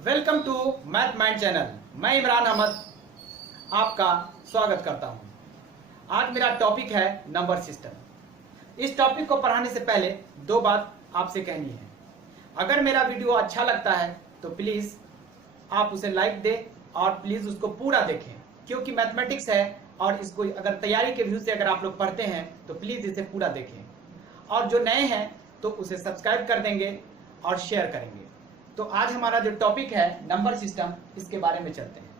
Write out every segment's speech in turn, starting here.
Welcome to Math Mind channel. मैं इमरान अहमद आपका स्वागत करता हूं। आज मेरा टॉपिक है नंबर सिस्टम। इस टॉपिक को पढ़ाने से पहले दो बात आपसे कहनी है। अगर मेरा वीडियो अच्छा लगता है तो प्लीज आप उसे लाइक दें और प्लीज उसको पूरा देखें, क्योंकि मैथमेटिक्स है और इसको अगर तैयारी के व्यू से अगर आप लोग पढ़ते हैं तो प्लीज इसे पूरा देखें। और जो नए हैं तो उसे सब्सक्राइब कर देंगे और शेयर करेंगे। तो आज हमारा जो टॉपिक है नंबर सिस्टम, इसके बारे में चलते हैं।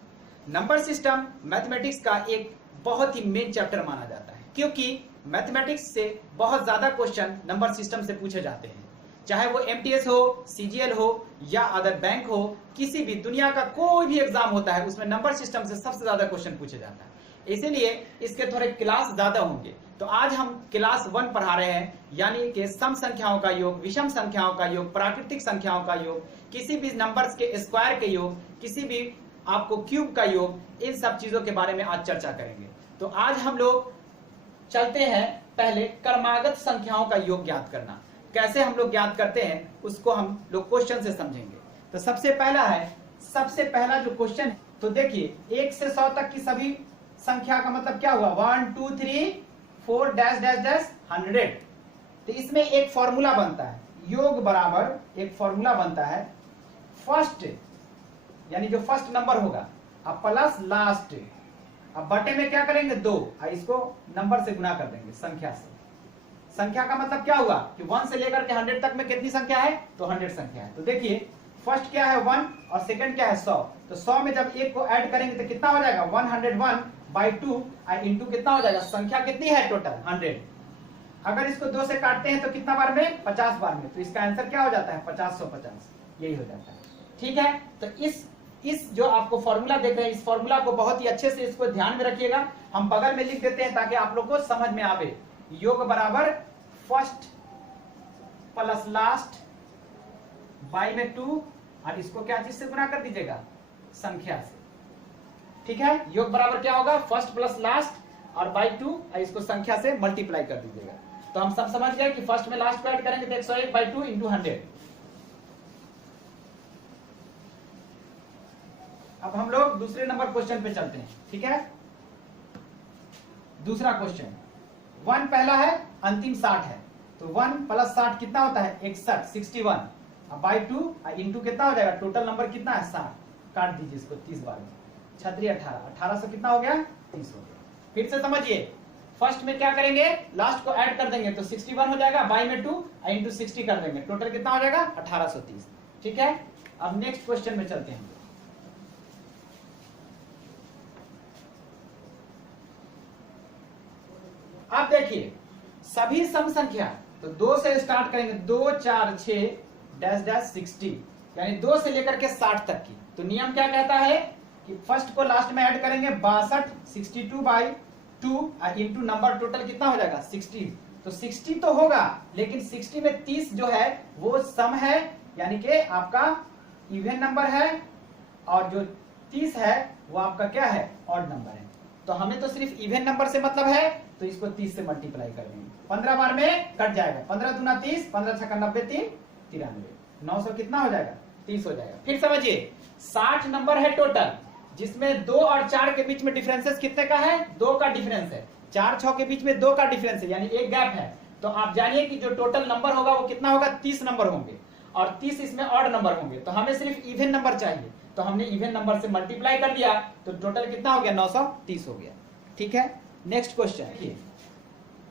नंबर सिस्टम मैथमेटिक्स का एक बहुत ही मेन चैप्टर माना जाता है, क्योंकि मैथमेटिक्स से बहुत ज्यादा क्वेश्चन नंबर सिस्टम से पूछे जाते हैं। चाहे वो एमटीएस हो, सीजीएल हो या अदर बैंक हो, किसी भी दुनिया का कोई भी एग्जाम होता है उसमें नंबर सिस्टम से सबसे ज्यादा क्वेश्चन पूछे जाता है। इसीलिए इसके थोड़े क्लास ज्यादा होंगे। तो आज हम क्लास 1 पढ़ा रहे हैं, यानी कि सम संख्याओं का योग, विषम संख्याओं का योग, प्राकृतिक संख्याओं का योग, किसी भी नंबर्स के स्क्वायर के योग, किसी भी आपको क्यूब का योग, इन सब चीजों के बारे में आज चर्चा करेंगे। तो आज हम लोग चलते हैं पहले क्रमागत संख्याओं का योग ज्ञात करना। कैसे हम लोग ज्ञात करते हैं उसको हम लोग क्वेश्चन से समझेंगे। तो सबसे पहला जो क्वेश्चन है, तो देखिए 1 से 100 तक की सभी संख्या का मतलब क्या हुआ, 1 2 3 4 डैश डैश डैश 100। तो इसमें एक फॉर्मूला बनता है, योग बराबर एक फॉर्मूला बनता है फर्स्ट, यानी जो फर्स्ट नंबर होगा अब प्लस लास्ट। अब बटे में क्या करेंगे 2, इसको नंबर से गुना कर देंगे संख्या से। संख्या का मतलब क्या हुआ कि 1 से लेकर के 100 तक में कितनी संख्या है, तो 100 संख्या है। तो देखिए फर्स्ट क्या है 1 और सेकंड क्या है 100। तो 100 में जब एक को ऐड करेंगे तो कितना हो जाएगा 101/2 इंटू कितना हो जाएगा, संख्या कितनी है टोटल 100। अगर इसको 2 से काटते हैं तो कितना बार में, 50 बार में। तो इसका आंसर क्या हो जाता है 50/150, यही हो जाता है। ठीक है, तो इस जो आपको फॉर्मूला देख रहे हैं, इस फॉर्मूला को बहुत ही अच्छे से इसको ध्यान में रखिएगा। हम बगल में लिख देते हैं ताकि आप लोग को समझ में आवे। योग बराबर फर्स्ट प्लस लास्ट बाई में 2 और इसको क्या चीज से गुना कर दीजिएगा, संख्या से। ठीक है, योग बराबर क्या होगा, फर्स्ट प्लस लास्ट और बाई 2 और इसको संख्या से मल्टीप्लाई कर दीजिएगा। तो हम सब समझ गए कि फर्स्ट में लास्ट को ऐड करेंगे तो 101/2 इंटू 100। अब हम लोग दूसरे नंबर क्वेश्चन पे चलते हैं। ठीक है, दूसरा क्वेश्चन 1 पहला है, अंतिम 60 है। तो 1 प्लस 60 कितना होता है 61 अब बाई 2 इंटू कितना हो जाएगा, टोटल नंबर कितना है 60। काट दीजिए इसको 30 बार में, 6 18 कितना हो गया 30 हो गया। फिर से समझिए, फर्स्ट में क्या करेंगे, लास्ट को ऐड कर देंगे तो 61 हो जाएगा, बाई में 2 इंटू 60 कर देंगे, टोटल कितना हो जाएगा 1830। ठीक है, अब नेक्स्ट क्वेश्चन में चलते हैं। अब देखिए सभी सम संख्या, तो 2 से स्टार्ट करेंगे, 2 4 6 डैश डैश 60, यानी 2 से लेकर के 60 तक की। तो नियम क्या कहता है कि फर्स्ट को लास्ट में ऐड करेंगे 62 62/2 इंटू नंबर टोटल कितना हो जाएगा 60। तो 60 तो होगा, लेकिन 60 में 30 जो है वो सम है, यानी कि आपका इवन नंबर है, और जो 30 है वो आपका क्या है, ऑड नंबर है। तो हमें तो सिर्फ इवन नंबर से मतलब है, तो इसको 30 से मल्टीप्लाई कर देंगे, 15 बार में कट जाएगा, 15 दूना 30, 15 छक्का 90, 3 93, 900 कितना हो जाएगा 30 हो जाएगा। फिर समझिए 60 नंबर है टोटल, जिसमें 2 और 4 के बीच में डिफरेंसेस कितने का है, 2 का डिफरेंस है। 4 6 के बीच में 2 का डिफरेंस है, यानी एक गैप है। तो आप जानिए कि जो टोटल नंबर होगा वो कितना होगा, 30 नंबर होंगे, और 30 इसमें ऑड नंबर होंगे। तो हमें सिर्फ इवन नंबर चाहिए, तो हमने इवन नंबर से मल्टीप्लाई कर दिया, तो टोटल कितना हो गया 930 हो गया। ठीक है, नेक्स्ट क्वेश्चन देखिए,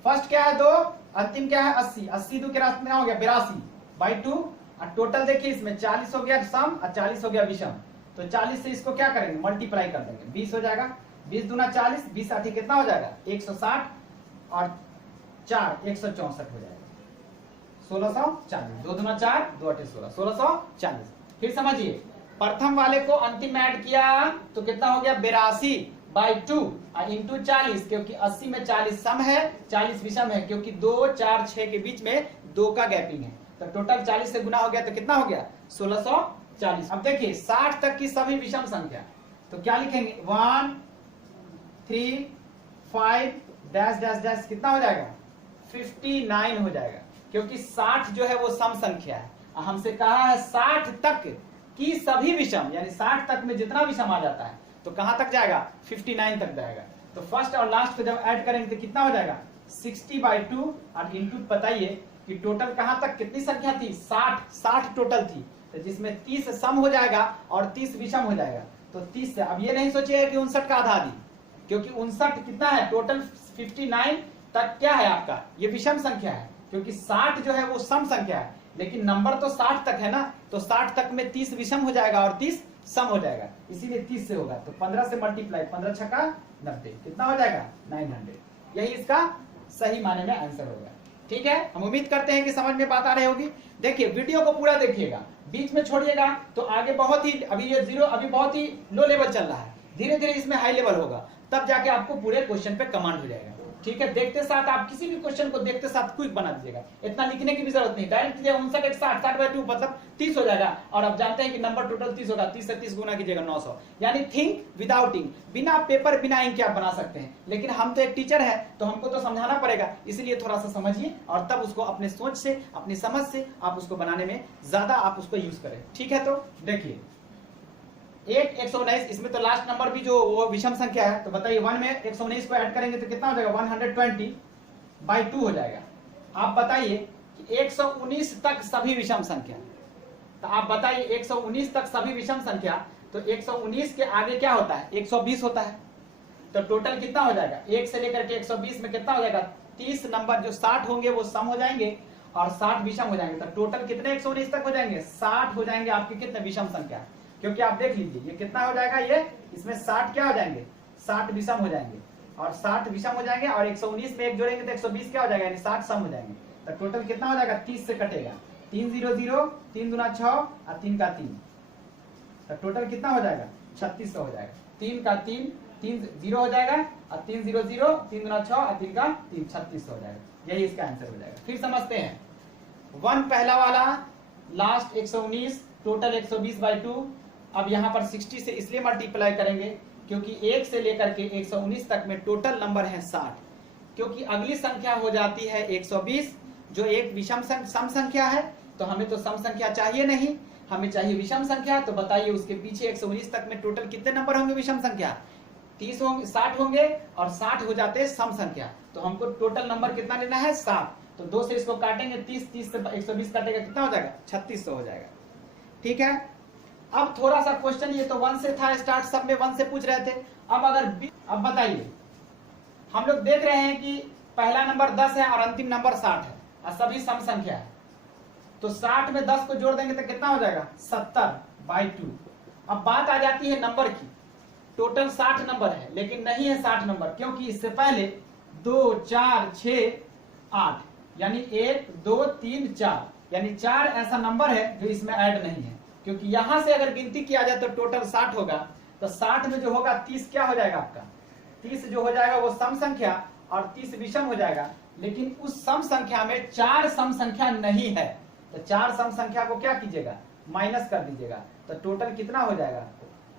फर्स्ट क्या है 2, अंतिम क्या है 80, 80 2 के रास्ते में हो गया 82/2 और टोटल देखिए इसमें 40 हो गया सम और 40 हो गया विषम। तो 40 से इसको क्या करेंगे, मल्टीप्लाई कर देंगे, 20 हो जाएगा, 20 दूना 40, 20 8 कितना हो जाएगा 160 और 4 164 हो जाएगा, 1640, 2 दूना 4, 2 8 16, 1640। फिर समझिए प्रथम वाले को अंतिम में ऐड किया तो कितना हो गया 82/2 इंटू 40, क्योंकि 80 में 40 सम है, 40 विषम है, क्योंकि 2 4 6 के बीच में 2 का गैपिंग है। तो टोटल 40 से गुना हो गया तो कितना हो गया 1640। अब देखिए 60 तक की सभी विषम संख्या, तो क्या लिखेंगे 1 3 5 डैश डैश डैश कितना हो जाएगा 59 हो जाएगा, क्योंकि 60 जो है वो सम संख्या है। हमसे कहा है 60 तक कि सभी विषम यानी 60 तक में जितना विषम आ जाता है तो कहां तक जाएगा 59 तक जाएगा। तो फर्स्ट और लास्ट को जब ऐड करेंगे तो कितना हो जाएगा 60/2 और इंटू बताइए कि टोटल कहां तक कितनी संख्या थी 60 टोटल थी, तो जिसमें 30 सम हो जाएगा और 30 विषम हो जाएगा। तो 30 से अब ये नहीं सोचिएगा कि 59 का आधा आधी, क्योंकि 59 कितना है टोटल 59 तक क्या है आपका ये विषम संख्या है, क्योंकि 60 जो है वो सम संख्या है, लेकिन नंबर तो 60 तक है ना, तो 60 तक में 30 विषम हो जाएगा और 30 सम हो जाएगा, इसीलिए 30 से होगा। तो 15 से मल्टीप्लाई 15 छक्का 90 कितना हो जाएगा 900। यही इसका सही माने में आंसर होगा। ठीक है, हम उम्मीद करते हैं कि समझ में बात आ रही होगी। देखिए वीडियो को पूरा देखिएगा, बीच में छोड़िएगा तो आगे बहुत ही अभी ये जीरो अभी बहुत ही लो लेवल चल रहा है, धीरे धीरे इसमें हाई लेवल होगा, तब जाके आपको पूरे क्वेश्चन पे कमांड हो जाएगा। ठीक है, देखते साथ आप किसी भी क्वेश्चन को देखते साथ क्विक बना दीजिएगा, इतना लिखने की भी जरूरत नहीं, डायरेक्ट 59 60/2 मतलब 30 हो जाएगा। और अब जानते हैं कि नंबर टोटल 30 होगा, 30 से 30 गुना कीजिएगा 900, यानी थिंक विदाउट इंक, बिना पेपर बिना इंक के आप बना सकते हैं। लेकिन हम तो एक टीचर है तो हमको तो समझाना पड़ेगा, इसलिए थोड़ा सा समझिए और तब उसको अपने सोच से अपनी समझ से आप उसको बनाने में ज्यादा आप उसको यूज करें। ठीक है, तो देखिए 119, इसमें तो लास्ट नंबर भी जो वो विषम संख्या है, तो बताइए 1 में 119 को ऐड करेंगे तो कितना हो जाएगा 120/2 हो जाएगा। आप बताइए कि 119 तक सभी विषम संख्या, तो आप बताइए 119 तक सभी विषम संख्या, तो 119 के आगे क्या होता है 120 होता है, तो टोटल कितना हो जाएगा 1 से लेकर के 120 में कितना हो जाएगा 30 नंबर जो 60 होंगे वो सम हो जाएंगे और 60 विषम हो जाएंगे। तो टोटल कितने 119 तक हो जाएंगे 60 हो जाएंगे आपके कितने विषम संख्या, क्योंकि आप देख लीजिए ये कितना हो जाएगा, ये इसमें 60 क्या हो जाएंगे 60 विषम हो जाएंगे और 60 विषम हो जाएंगे और 119 में एक जोड़ेंगे तो 120 क्या हो जाएगा यानी 60 सम हो जाएंगे। तो टोटल कितना हो जाएगा 30 से कटेगा 3 0 0 3 दूना 6 और 3 का 3, तो टोटल कितना हो जाएगा 3600 हो जाएगा। 3 का 3 3 0 हो जाएगा और 3 0 0 3 दूना 6 और 3 का 3 3600 हो जाएगा। यही इसका आंसर हो जाएगा। फिर समझते हैं 1 पहला वाला, लास्ट 119, टोटल 120/2। अब यहाँ पर 60 से इसलिए मल्टीप्लाई करेंगे क्योंकि 1 से लेकर के 119 तक में टोटल नंबर है 60, क्योंकि अगली संख्या हो जाती है 120 जो एक विषम सम संख्या है, तो हमें तो सम संख्या चाहिए नहीं, हमें चाहिए विषम संख्या। तो बताइए उसके पीछे 119 तक में टोटल कितने नंबर होंगे विषम संख्या 30 होंगे 60 होंगे और 60 हो जाते हैं सम संख्या, तो हमको टोटल नंबर कितना लेना है 60। तो 2 से इसको काटेंगे 30 30 से 120 काटेगा कितना हो जाएगा 3600 हो जाएगा। ठीक है, अब थोड़ा सा क्वेश्चन ये तो 1 से था स्टार्ट, सब में 1 से पूछ रहे थे। अब अगर अब बताइए हम लोग देख रहे हैं कि पहला नंबर 10 है और अंतिम नंबर 60 है और सभी सम संख्या है, तो 60 में 10 को जोड़ देंगे तो कितना हो जाएगा 70/2। अब बात आ जाती है नंबर की, टोटल 60 नंबर है लेकिन नहीं है 60 नंबर, क्योंकि इससे पहले 2 4 6 8 यानी 1 2 3 4 यानी 4 ऐसा नंबर है जो इसमें ऐड नहीं है, क्योंकि यहां से अगर गिनती किया जाए तो टोटल 60 होगा, तो 60 में जो होगा 30 क्या हो जाएगा आपका 30 जो हो जाएगा वो सम संख्या और 30 विषम हो जाएगा, लेकिन उस सम संख्या में 4 सम संख्या नहीं है, तो 4 सम संख्या को क्या कीजिएगा माइनस कर दीजिएगा, तो टोटल कितना हो जाएगा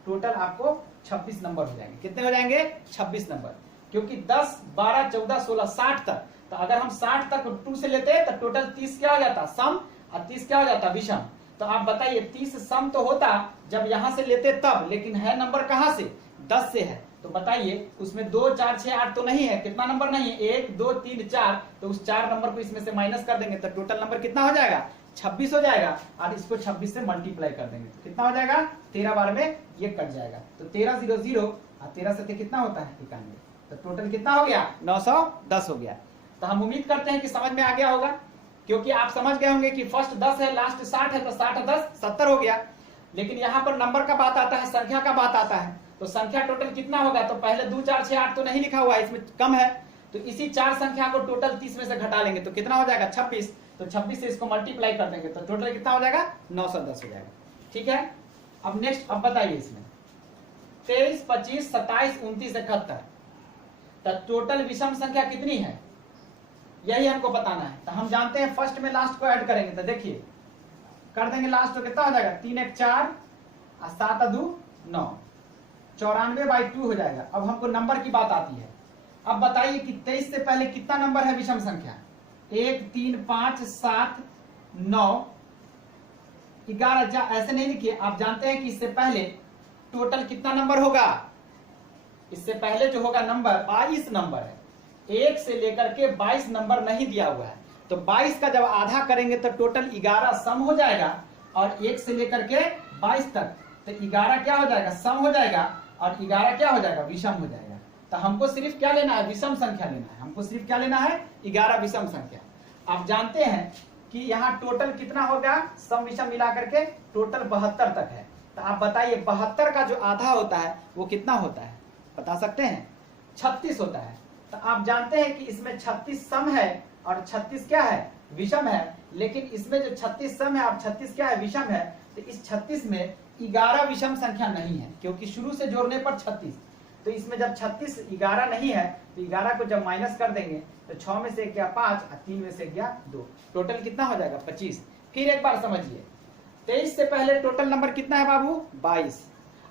टोटल आपको 26 नंबर हो जाएंगे। कितने हो जाएंगे 26 नंबर, क्योंकि 10 12 14 16 60 तक, तो अगर हम 60 तक 2 से लेते हैं तो टोटल 30 क्या हो जाता सम और 30 क्या हो जाता विषम। तो आप बताइए 30 सम तो होता जब यहां से लेते तब, लेकिन है नंबर कहां से 10 से है, तो बताइए उसमें 2 4 6 8 तो नहीं है, कितना नंबर नहीं है 1 2 3 4, तो उस 4 नंबर को इसमें से माइनस कर देंगे तो टोटल नंबर कितना हो जाएगा 26 हो जाएगा, और इसको 26 से मल्टीप्लाई कर देंगे तो कितना हो जाएगा 13 बार में ये कट जाएगा, तो 13 0 0 और 13 से कितना होता है 91, तो टोटल कितना हो गया 910 हो गया। तो हम उम्मीद करते हैं कि समझ में आ गया होगा, क्योंकि आप समझ गए होंगे कि फर्स्ट 10 है लास्ट 60 है, तो 60 10 70 हो गया। लेकिन यहाँ पर नंबर का बात आता है, संख्या का बात आता है, तो संख्या टोटल कितना होगा, तो पहले 2 4 6 8 तो नहीं लिखा हुआ है, इसमें कम है, तो इसी 4 संख्या को टोटल 30 में से घटा लेंगे तो कितना हो जाएगा 26, तो 26 से इसको मल्टीप्लाई कर देंगे तो टोटल कितना हो जाएगा 910 हो जाएगा। ठीक है, अब नेक्स्ट अब बताइए इसमें 23 25 27 29 71, तो टोटल विषम संख्या कितनी है यही हमको बताना है। तो हम जानते हैं फर्स्ट में लास्ट को ऐड करेंगे, तो देखिए कर देंगे लास्ट तो कितना हो जाएगा 3 1 4 और 7 2 9, 94/2 हो जाएगा। अब हमको नंबर की बात आती है, अब बताइए कि 23 से पहले कितना नंबर है विषम संख्या 1 3 5 7 9, 11 ऐसे नहीं लिखिए, आप जानते हैं कि इससे पहले टोटल कितना नंबर होगा, इससे पहले जो होगा नंबर 22 नंबर है, 1 से लेकर के 22 नंबर नहीं दिया हुआ है। तो 22 का जब आधा करेंगे तो टोटल 11 सम हो जाएगा, और 1 से लेकर के 22 तक तो 11 क्या हो जाएगा, सम हो जाएगा, और 11 क्या हो जाएगा, विषम हो जाएगा। तो हमको सिर्फ क्या लेना है, विषम संख्या लेना है, हमको सिर्फ क्या लेना है, 11 विषम संख्या। आप जानते हैं कि यहाँ टोटल कितना होगा, सम विषम मिला करके टोटल 72 तक है। तो आप बताइए 72 का जो आधा होता है वो कितना होता है, बता सकते हैं, 36 होता है। तो आप जानते हैं कि इसमें 36 सम है और 36 क्या है, विषम है। लेकिन इसमें जो 36 सम है और 36 क्या है, विषम है। तो इस 36 में 11 विषम संख्या नहीं है, क्योंकि शुरू से जोड़ने पर 36। तो इसमें जब 36 11 नहीं है तो 11 को जब माइनस कर देंगे तो 6 में से गया 5 और 3 में से गया 2, टोटल कितना हो जाएगा, 25। फिर एक बार समझिए, 23 से पहले टोटल नंबर कितना है बाबू, 22,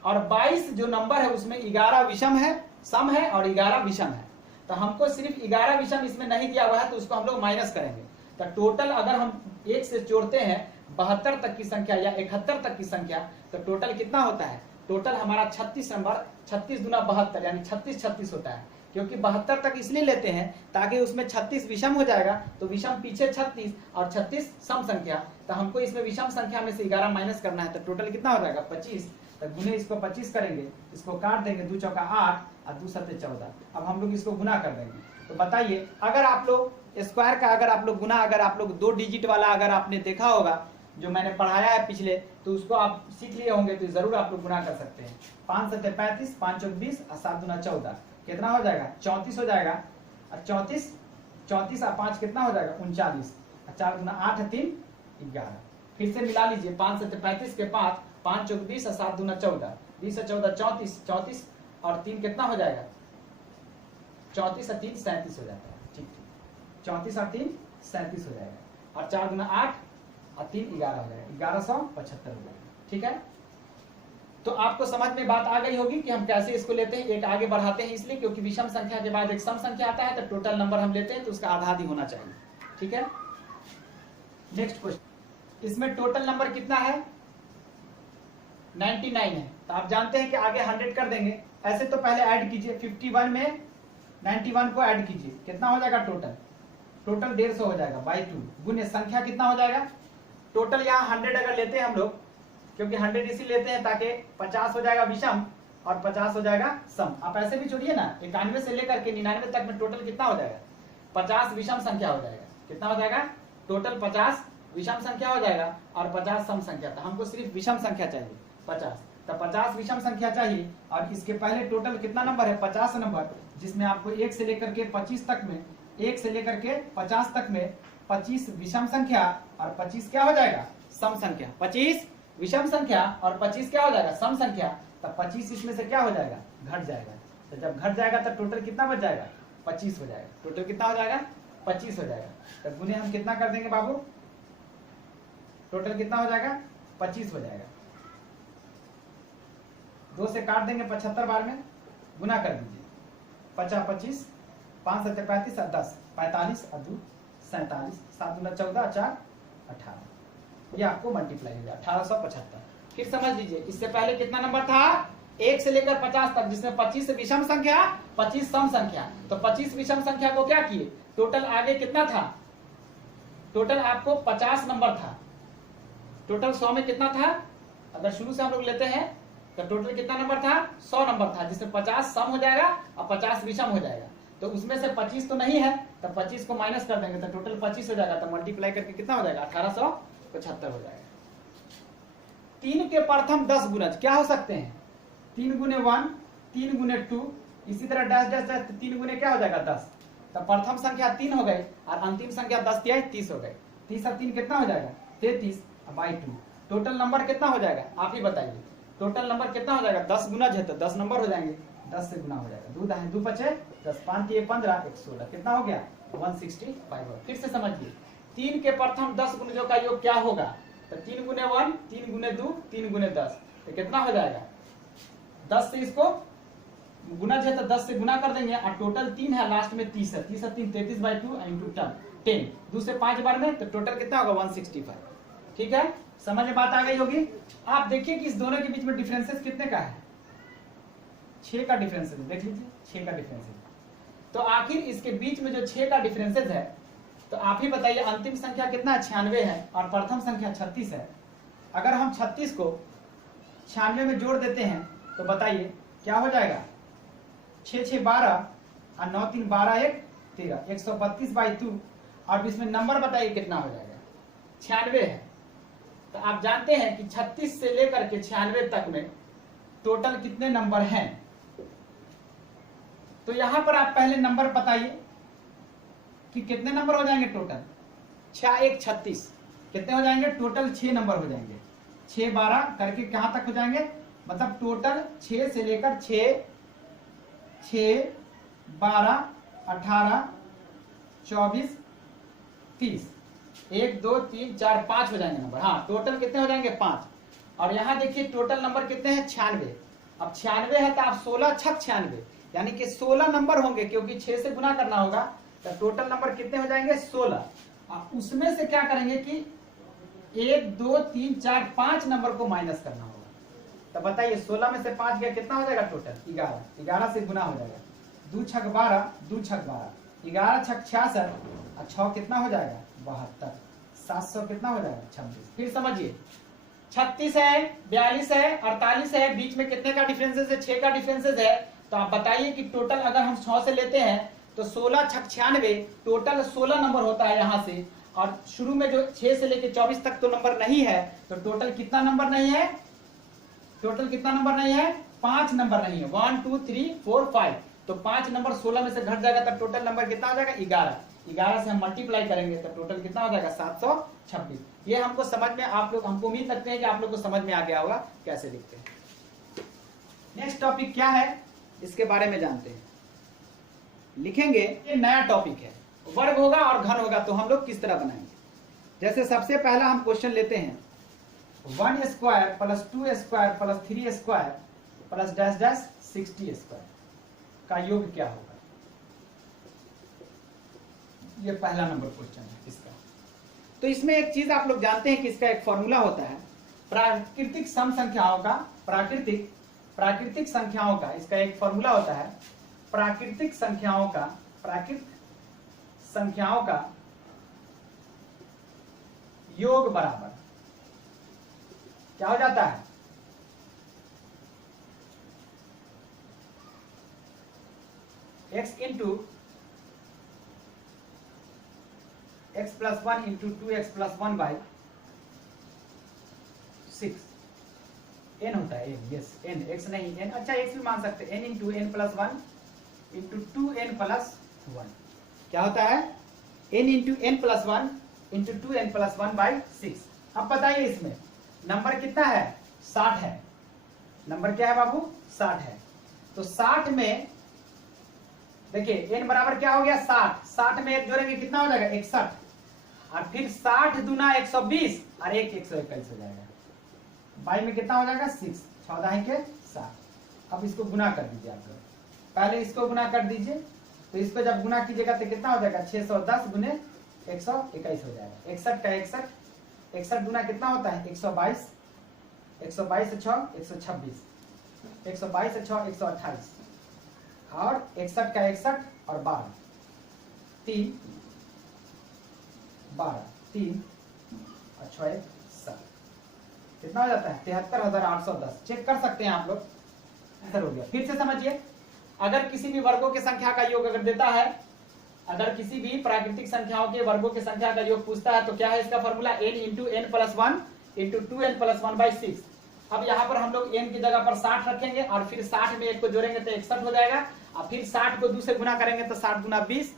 और 22 जो नंबर है उसमें 11 विषम है, सम है, और 11 विषम है। तो हमको सिर्फ 11 विषम इसमें नहीं दिया हुआ है, तो उसको हम लोग माइनस करेंगे। तो टोटल अगर हम 1 से जोड़ते हैं 72 तक की संख्या या 71 तक की संख्या, तो टोटल कितना होता है, टोटल हमारा 36 नंबर, 36 गुना 72 यानी 36 होता है। क्योंकि 72 तक इसलिए लेते हैं ताकि उसमें 36 विषम हो जाएगा, तो विषम पीछे 36 और 36 सम संख्या। तो हमको इसमें विषम संख्या में से 11 माइनस करना है, तो टोटल कितना हो जाएगा, 25। तो गुने इसको 25 करेंगे, इसको काट देंगे, 2 चौका 8 और 2 सत्ते 14। अब हम लोग इसको गुना कर देंगे। तो बताइए, अगर आप लोग स्क्वायर का अगर आप लोग गुना, अगर आप लोग 2 डिजिट वाला अगर आपने देखा होगा जो मैंने पढ़ाया है पिछले, तो उसको आप सीख लिए होंगे, तो जरूर आप लोग गुना कर सकते हैं। 5 सत्ते 35, 5 चौक 20 और 7 दूना 14, कितना हो जाएगा, 34 हो जाएगा। और 34 और 5 कितना हो जाएगा, 39, और 4 दूना 8 3 11। फिर से मिला लीजिए, 5 सत्ते 35 के 5 चौक 20 और 7 दूना 14, 20 और 14 34, 34 और 3 कितना हो जाएगा, 34 और 3 37 हो जाता है। ठीक, 34 और 3 37 हो जाएगा, और 4 दूना 8 और 3 11 हो जाएगा, 1175 हो जाएगा। ठीक है, तो आपको समझ में बात आ गई होगी कि हम कैसे इसको लेते हैं, एक आगे बढ़ाते हैं इसलिए क्योंकि विषम संख्या के बाद एक सम संख्या आता है, तो टोटल नंबर हम लेते हैं तो उसका आधा ही होना चाहिए। ठीक है, नेक्स्ट क्वेश्चन, इसमें टोटल नंबर कितना है, 99 है। तो आप जानते हैं कि आगे 100 कर देंगे। ऐसे तो पहले ऐड कीजिए, 51 में 91 को ऐड कीजिए, कितना हो जाएगा, टोटल 150 हो जाएगा बाई 2 गुने संख्या कितना हो जाएगा, टोटल यहाँ 100 अगर लेते हैं हम लोग, क्योंकि 100 इसी लेते हैं ताकि 50 हो जाएगा विषम और 50 हो जाएगा सम। आप ऐसे भी छोड़िए ना, 91 से लेकर के 99 तक में टोटल कितना हो जाएगा, 50 विषम संख्या हो जाएगा। कितना हो जाएगा, टोटल 50 विषम संख्या हो जाएगा और 50 सम संख्या। तो हमको सिर्फ विषम संख्या चाहिए 50, तो 50 विषम संख्या चाहिए। और इसके पहले टोटल कितना नंबर है, 50 नंबर, जिसमें आपको 1 से लेकर के 25 तक में, 1 से लेकर के 50 तक में 25 विषम संख्या और 25 क्या हो जाएगा, सम संख्या। 25 विषम संख्या और 25 क्या हो जाएगा, सम संख्या। तब 25 इसमें से क्या हो जाएगा, घट जाएगा। तो जब घट जाएगा तो टोटल कितना बच जाएगा, 25 हो जाएगा। टोटल कितना हो जाएगा, 25 हो जाएगा। तब गुने हम कितना कर देंगे बाबू, टोटल कितना हो जाएगा, 25 हो जाएगा। 2 से काट देंगे 75 बार में, गुना कर दीजिए, 50 25, 5 7 35 और 10 45 और 2 47, 7 दूना 14 4 18, ये आपको मल्टीप्लाई हो गया 1875। फिर समझ लीजिए, इससे पहले कितना नंबर था, 1 से लेकर 50 तक, जिसमें 25 विषम संख्या 25 सम संख्या। तो 25 विषम संख्या को क्या किए, टोटल आगे कितना था, टोटल आपको 50 नंबर था। टोटल 100 में कितना था, अगर शुरू से हम लोग लेते हैं तो टोटल कितना नंबर था, 100 नंबर था, जिसमें 50 सम हो जाएगा और 50 विषम हो जाएगा। तो उसमें से 25 तो नहीं है, तो 25 को माइनस कर देंगे तो टोटल 25 हो जाएगा। तो मल्टीप्लाई करके कितना हो जाएगा, 1875 हो जाएगा। 3 के प्रथम 10 गुणज क्या हो सकते हैं, 3 गुने 1, 3 गुने 2, इसी तरह डैश डैश डैश, 3 गुने क्या हो जाएगा, 10। तो प्रथम संख्या 3 हो गई और अंतिम संख्या 10 तिहाई 30 हो गई। 30 और 3 कितना हो जाएगा, 33 बाई 2। टोटल नंबर कितना हो जाएगा, आप ही बताइए, टोटल नंबर कितना हो जाएगा, 10 गुना है तो 10 नंबर हो जाएंगे, 10 से गुना हो जाएगा। 2 दाएं 2 पचे 10, 5 3 15 116, कितना हो गया, 165। फिर से समझिए, 3 के प्रथम 10 गुणजों का योग क्या होगा, तो 3 गुने 1, 3 गुने 2, 3 गुने 10, तो कितना हो जाएगा, 10 से इसको गुना है तो 10 से गुना कर देंगे और टोटल 3 है, लास्ट में 30 है, 30 और 3 33 बाई 2 इंटू 10, 2 से 5 बार में, तो टोटल कितना होगा, 165। ठीक है, समझ में बात आ गई होगी। आप देखिए कि इस दोनों के बीच में डिफरेंसेस कितने का है, 6 का डिफरेंस है, देख लीजिए 6 का डिफरेंस है। तो आखिर इसके बीच में जो 6 का डिफरेंसेस है, तो आप ही बताइए अंतिम संख्या कितना 96 है और प्रथम संख्या 36 है। अगर हम 36 को 96 में जोड़ देते हैं तो बताइए क्या हो जाएगा, 6 6 12 और 9 3 12 1 13, 132/2। और इसमें नंबर बताइए कितना हो जाएगा, 96 है। तो आप जानते हैं कि 36 से लेकर के 96 तक में टोटल कितने नंबर हैं। तो यहां पर आप पहले नंबर बताइए कि कितने नंबर हो जाएंगे टोटल, 6 1 36 कितने हो जाएंगे टोटल, 6 नंबर हो जाएंगे। 6 12 करके कहां तक हो जाएंगे, मतलब टोटल 6 से लेकर 6 6 12 18 24 30, 1 2 3 4 5 हो जाएंगे नंबर। हाँ, टोटल कितने हो जाएंगे 5। और यहां देखिए टोटल नंबर कितने हैं 96। अब 96 है तो आप 16 छक 96 यानी कि 16 नंबर होंगे, क्योंकि 6 से गुना करना होगा। तो टोटल नंबर कितने हो जाएंगे 16। आप उसमें से क्या करेंगे कि 1 2 3 4 5 नंबर को माइनस करना होगा। तो बताइए 16 में से 5 गया कितना हो जाएगा टोटल 11, 11 से गुना हो जाएगा, 2 छक 12 2 छक 12, 11 छक 66 और 6 कितना हो जाएगा 72, 700 कितना हो जाएगा 26। फिर समझिए 36 है, 42 है, 48 है, बीच में कितने का डिफरेंसेस है, 6 का डिफरेंसेस है। तो आप बताइए कि टोटल अगर हम 6 से लेते हैं तो 16 छक 96 टोटल 16 नंबर होता है यहां से। और शुरू में जो 6 से लेकर 24 तक तो नंबर नहीं है, तो टोटल कितना नंबर नहीं है, टोटल कितना नंबर नहीं है 5 नंबर नहीं है, 1 2 3 4 5। तो 5 नंबर 16 में से घट जाएगा तब टोटल नंबर कितना हो जाएगा 11। 11 से हम मल्टीप्लाई करेंगे तो टोटल कितना हो जाएगा 726। ये हमको समझ में, आप लोग, हमको उम्मीद लगते हैं कि आप लोग को समझ में आ गया होगा कैसे लिखते हैं। नेक्स्ट टॉपिक क्या है इसके बारे में जानते हैं, लिखेंगे। ये नया टॉपिक है, वर्ग होगा और घन होगा, तो हम लोग किस तरह बनाएंगे। जैसे सबसे पहला हम क्वेश्चन लेते हैं, 1 square plus 2 square plus 3 square plus dash dash 60 square का योग क्या होगा। ये पहला नंबर क्वेश्चन है इसका। तो इसमें एक चीज आप लोग जानते हैं कि इसका एक फॉर्मूला होता है, प्राकृतिक सम संख्याओं का, प्राकृतिक संख्याओं का इसका एक फॉर्मूला होता है, प्राकृतिक संख्याओं का योग बराबर क्या हो जाता है, x into x plus 1 into 2x plus 1 by 6 n होता है, n, यस n, x नहीं n, अच्छा x भी मान सकते हैं, n into n plus 1 into 2n plus 1 क्या होता है, n into n plus 1 into 2n plus 1 by 6। अब बताइए इसमें नंबर कितना है 60 है, नंबर क्या है बाबू 60 है। तो 60 में देखिए n बराबर क्या हो गया 60, 60 में 1 जोड़ेंगे कितना हो जाएगा 61, और फिर 60 दूना 120 और 1 121 हो जाएगा, बाई में कितना हो जाएगा 6, 14 के 7। अब इसको गुना कर दीजिए आप लोग, पहले इसको गुना कर दीजिए, तो इस पे जब गुना कीजिएगा तो कितना हो जाएगा 610 गुने 121 हो जाएगा, 61 का 61, 61 गुना कितना होता है 122, 122 से 6 126, 122 से 6 128, और 61 का 61 और 12 3 12 3 और 6 7 कितना हो जाता है 73,810। चेक कर सकते हैं आप लोग, आंसर हो गया। फिर से समझिए, अगर किसी भी वर्गों की संख्या का योग अगर देता है, अगर किसी भी प्राकृतिक संख्याओं के वर्गों की संख्या का योग पूछता है तो क्या है इसका formula, n into n plus 1 into 2n plus 1 by 6। अब यहाँ पर हम लोग n की जगह पर 60 रखेंगे और फिर 60 में 1 को जोड़ेंगे तो 61 हो जाएगा, और फिर 60 को 2 से गुना करेंगे तो 60 गुना 20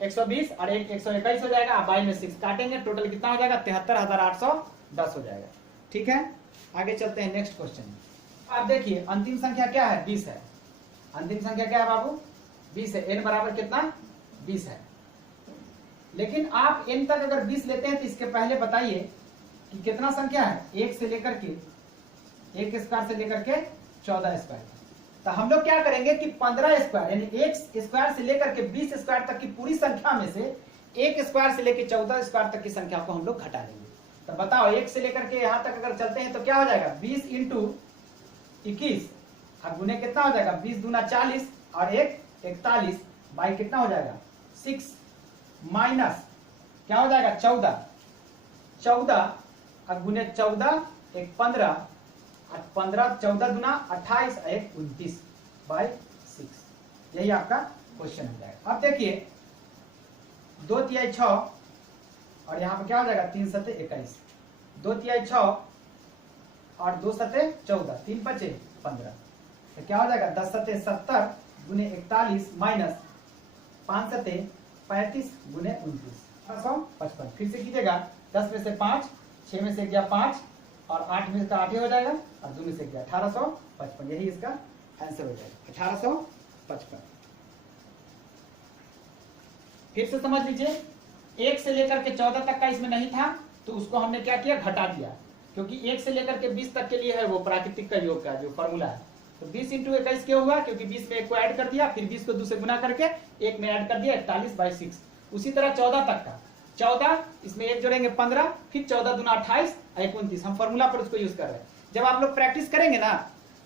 120 और 1 121 हो जाएगा, बाई में 6 काटेंगे, टोटल कितना हो जाएगा 73,810 हो जाएगा। ठीक है, आगे चलते हैं नेक्स्ट क्वेश्चन। आप देखिए अंतिम संख्या क्या है 20 है, अंतिम संख्या क्या है बाबू 20 है, n बराबर कितना 20 है। लेकिन आप n तक अगर 20 लेते हैं तो इसके पहले बताइए कि कितना संख्या है, 1 से लेकर के 1 स्क्वायर से लेकर के 14 स्क्वायर। तो हम लोग क्या करेंगे कि 15 स्क्वायर यानी 1 स्क्वायर से लेकर के 20 स्क्वायर तक की पूरी संख्या में से 1 स्क्वायर से लेकर 14 स्क्वायर तक की संख्या को हम लोग घटा लेंगे। तो बताओ 1 से लेकर के यहां तक अगर चलते हैं तो क्या हो जाएगा 20 इंटू 21 अब गुने कितना हो जाएगा 20 दूना 40 और 1 41 बाई कितना हो जाएगा 6 माइनस क्या हो जाएगा 14 अब गुने 14 1 15 और 15 14 दूना 28 और 1 29 बाई 6 यही आपका क्वेश्चन हो जाएगा। अब देखिए 2 तिहाई 6 और यहाँ पर क्या हो जाएगा 3 सते 21 2 तिहाई 6 और 2 सते 14 3 पचे 15 तो क्या हो जाएगा 10 सते 70 गुने 41 माइनस 5 सते 35 गुने 29 1855 फिर से कीजिएगा 10 में से 5 6 में से गया 5 और 8 में से 8 ही हो जाएगा और 2 में से गया 1855 यही इसका आंसर हो जाएगा 1855। फिर से समझ लीजिए 1 से लेकर के 14 तक का इसमें नहीं था तो उसको हमने क्या किया घटा दिया क्योंकि 1 से लेकर के 20 तक के लिए है वो प्राकृतिक का योग का जो फॉर्मूला है। तो 20 इंटू 21 क्यों हुआ क्योंकि 20 में 1 को ऐड कर दिया फिर 20 को 2 से गुना करके 1 में ऐड कर दिया 41/6। उसी तरह 14 तक का 14 इसमें 1 जोड़ेंगे 15 फिर 14 दूना 28 और 29 हम फॉर्मूला पर उसको यूज कर रहे हैं। जब आप लोग प्रैक्टिस करेंगे ना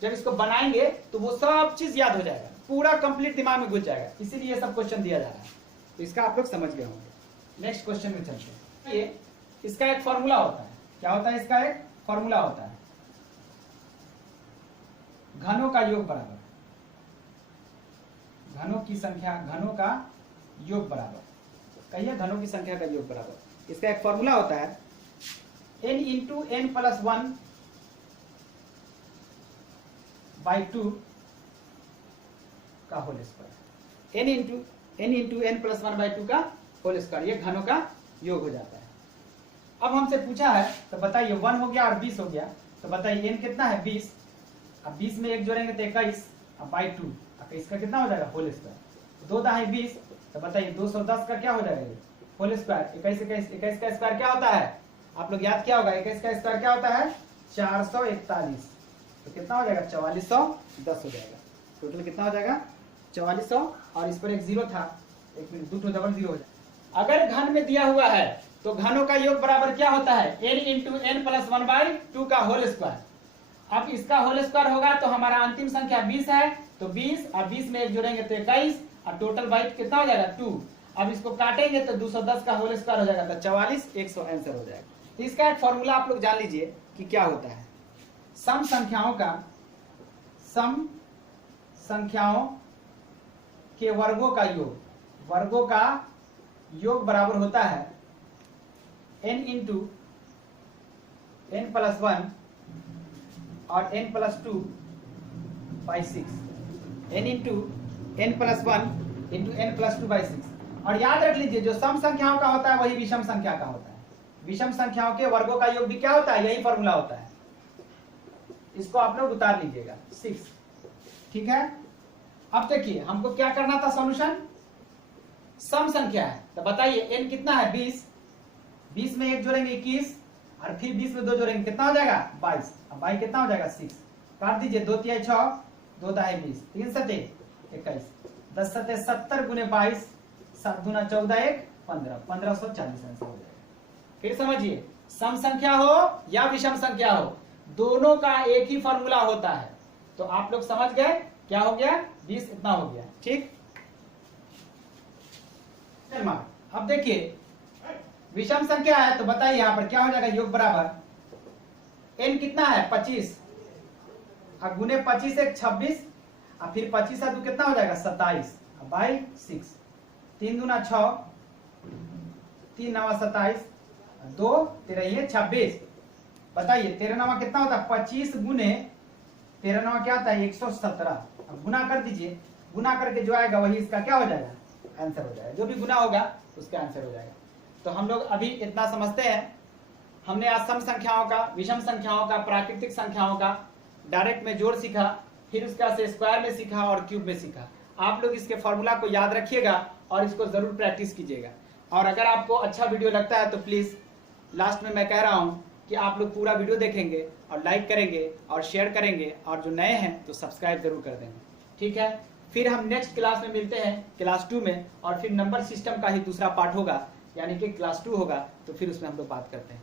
जब इसको बनाएंगे तो वो सब चीज याद हो जाएगा पूरा कंप्लीट दिमाग में घुस जाएगा इसीलिए ये सब क्वेश्चन दिया जा रहा है तो इसका आप लोग समझ गए होंगे। नेक्स्ट क्वेश्चन में चलते हैं। ये इसका एक फॉर्मूला होता है क्या होता है इसका एक फॉर्मूला होता है घनों का योग बराबर घनों की संख्या घनों का योग बराबर कहिए घनों की संख्या का योग बराबर इसका एक फॉर्मूला होता है n into n plus 1 by 2 का whole square n into n plus 1 by 2 का होल स्क्वायर ये घनों का योग हो जाता है। अब हमसे पूछा है तो बताइए 1 हो गया और 20 हो गया तो बताइए n कितना है 20 अब 20 में 1 जोड़ेंगे तो 21 अब बाई 2 अब इसका कितना हो जाएगा होल स्क्वायर 2 दाई 20 तो बताइए 210 का क्या हो जाएगा होल स्क्वायर 21 का स्क्वायर क्या होता है आप लोग याद क्या होगा 21 का स्क्वायर क्या होता है 441 तो कितना हो जाएगा 4410 हो जाएगा टोटल कितना हो जाएगा 4400 और इस पर एक जीरो था 1 मिनट 2 डबल जीरो हो जाएगा। अगर घन में दिया हुआ है तो घनों का योग बराबर क्या होता है n into n plus 1 by 2 का होल स्क्वायर। अब इसका होल स्क्वायर होगा तो हमारा अंतिम संख्या 20 है तो 20 और 20 में 1 जोड़ेंगे तो 21 और टोटल बाई कितना हो जाएगा 2। अब इसको काटेंगे तो 210 का होल स्क्वायर हो जाएगा तो 44 आंसर हो जाएगा। तो इसका एक फॉर्मूला आप लोग जान लीजिए कि क्या होता है सम संख्याओं के वर्गों का योग बराबर होता है n इंटू n प्लस 1 और n plus 2 by 6 n into n plus 1 into n plus 2 by 6। और याद रख लीजिए जो सम संख्याओं का होता है वही विषम संख्या का होता है। विषम संख्याओं के वर्गों का योग भी क्या होता है यही फॉर्मूला होता है। इसको आप लोग उतार लीजिएगा 6 ठीक है। अब देखिए हमको क्या करना था सॉल्यूशन सम संख्या है तो बताइए n कितना है 20 में 1 जोड़ेंगे 21 और फिर 20 में 2 जोड़ेंगे कितना हो जाएगा 22 अब 22 कितना हो जाएगा 6 काट दीजिए 2 तिहाई 6 2 दाई 20 3 सते 21 10 सते 70 गुने 22 7 दूना 14 1 15 1540 आंसर हो जाएगा। फिर समझिए सम संख्या हो या विषम संख्या हो दोनों का एक ही फॉर्मूला होता है। तो आप लोग समझ गए क्या हो गया 20 इतना हो गया ठीक। अब देखिए विषम संख्या है तो बताइए यहां पर क्या हो जाएगा योग बराबर n कितना है 25 अब गुने 25 एक 26 और फिर 25 से 2 कितना हो जाएगा 27 बाई 6 3 दूना 6 3 नवा 27 2 13 26 बताइए 13 नवा कितना होता है 25 गुने 13 नवा क्या होता है 117 अब गुना कर दीजिए गुना करके जो आएगा वही इसका क्या हो जाएगा आंसर हो जाएगा। जो भी गुना होगा उसका आंसर हो जाएगा। तो हम लोग अभी इतना समझते हैं हमने आज सम संख्याओं का विषम संख्याओं का प्राकृतिक संख्याओं का डायरेक्ट में जोड़ सीखा फिर उसका से स्क्वायर में सीखा और क्यूब में सीखा। आप लोग इसके फॉर्मूला को याद रखिएगा और इसको जरूर प्रैक्टिस कीजिएगा। और अगर आपको अच्छा वीडियो लगता है तो प्लीज लास्ट में मैं कह रहा हूं कि आप लोग पूरा वीडियो देखेंगे और लाइक करेंगे और शेयर करेंगे और जो नए हैं तो सब्सक्राइब जरूर कर देंगे ठीक है। फिर हम नेक्स्ट क्लास में मिलते हैं क्लास 2 में और फिर नंबर सिस्टम का ही दूसरा पार्ट होगा यानी कि क्लास 2 होगा तो फिर उसमें हम लोग बात करते हैं।